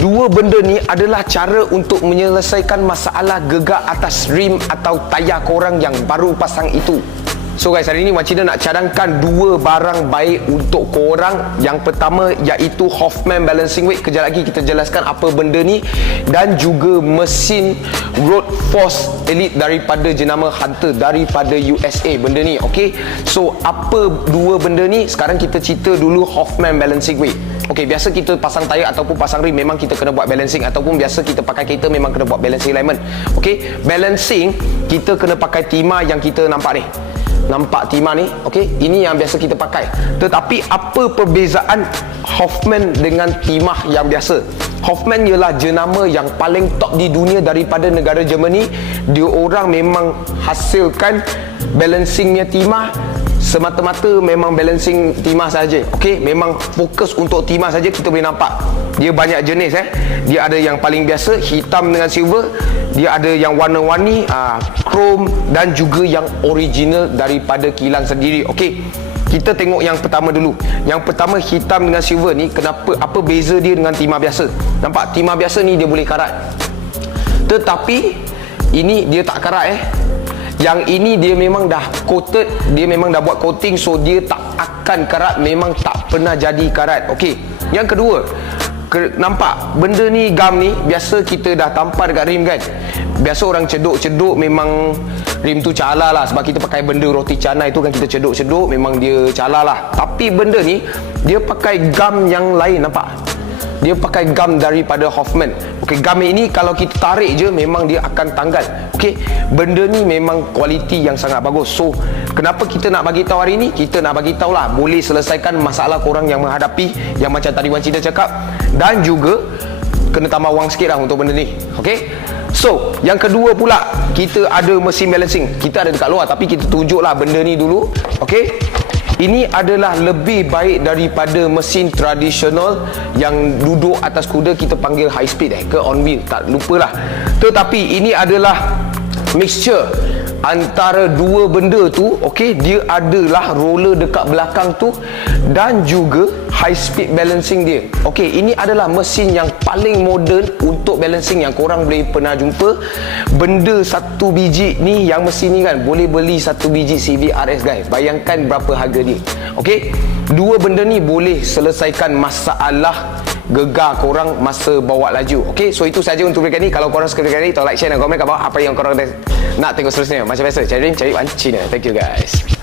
Dua benda ni adalah cara untuk menyelesaikan masalah gegak atas rim atau tayar korang yang baru pasang itu. So guys, hari ni Wan Cina nak cadangkan dua barang baik untuk korang. Yang pertama iaitu Hoffman Balancing Weight. Kejap lagi kita jelaskan apa benda ni. Dan juga mesin Road Force Elite daripada jenama Hunter, daripada USA benda ni. Okay, so apa dua benda ni? Sekarang kita cerita dulu Hoffman Balancing Weight. Okay, biasa kita pasang tayar ataupun pasang rim memang kita kena buat balancing, ataupun biasa kita pakai kereta memang kena buat balancing alignment. Okay, balancing kita kena pakai timah yang kita nampak ni. Nampak timah ni? Okey, ini yang biasa kita pakai. Tetapi apa perbezaan Hoffman dengan timah yang biasa? Hoffman ialah jenama yang paling top di dunia daripada negara Germany. Dia orang memang hasilkan balancingnya timah semata-mata memang balancing timah saja. Okey, memang fokus untuk timah saja. Kita boleh nampak dia banyak jenis Dia ada yang paling biasa, hitam dengan silver. Dia ada yang warna-warni, chrome, dan juga yang original daripada kilang sendiri. Okey, kita tengok yang pertama dulu. Yang pertama hitam dengan silver ni, kenapa, apa beza dia dengan timah biasa? Nampak timah biasa ni dia boleh karat, tetapi ini dia tak karat Yang ini dia memang dah coated, dia memang dah buat coating, so dia tak akan karat, memang tak pernah jadi karat. Okey, yang kedua, nampak benda ni, gam ni biasa kita dah tampar dekat rim kan. Biasa orang ceduk-ceduk memang rim tu calar lah, sebab kita pakai benda roti canai tu kan, kita ceduk-ceduk memang dia calar lah. Tapi benda ni dia pakai gam yang lain, nampak? Dia pakai gam daripada Hoffman. Okey, gam ini kalau kita tarik je memang dia akan tanggal. Okey, benda ni memang kualiti yang sangat bagus. So, kenapa kita nak bagi tahu hari ni? Kita nak bagi tahu lah, boleh selesaikan masalah korang yang menghadapi yang macam tadi Wan Cina cakap, dan juga kena tambah wang sikit lah untuk benda ni. Okey, so yang kedua pula, kita ada mesin balancing. Kita ada dekat luar tapi kita tunjuklah benda ni dulu. Okey, ini adalah lebih baik daripada mesin tradisional yang duduk atas kuda kita panggil high speed ke on wheel, tak lupalah. Tetapi ini adalah mixture antara dua benda tu. Okey, dia adalah roller dekat belakang tu dan juga high speed balancing dia. Okey, ini adalah mesin yang paling moden untuk balancing yang korang boleh pernah jumpa. Benda satu biji ni, yang mesin ni kan boleh beli satu biji CVRS guys. Bayangkan berapa harga dia. Okey, dua benda ni boleh selesaikan masalah gegar korang masa bawa laju. Okey, so itu saja untuk video ni. Kalau korang suka video ni, tolong like, share dan komen kat bawah apa yang korang nak tengok seterusnya. Macam biasa, cari Wan Cina. Thank you guys.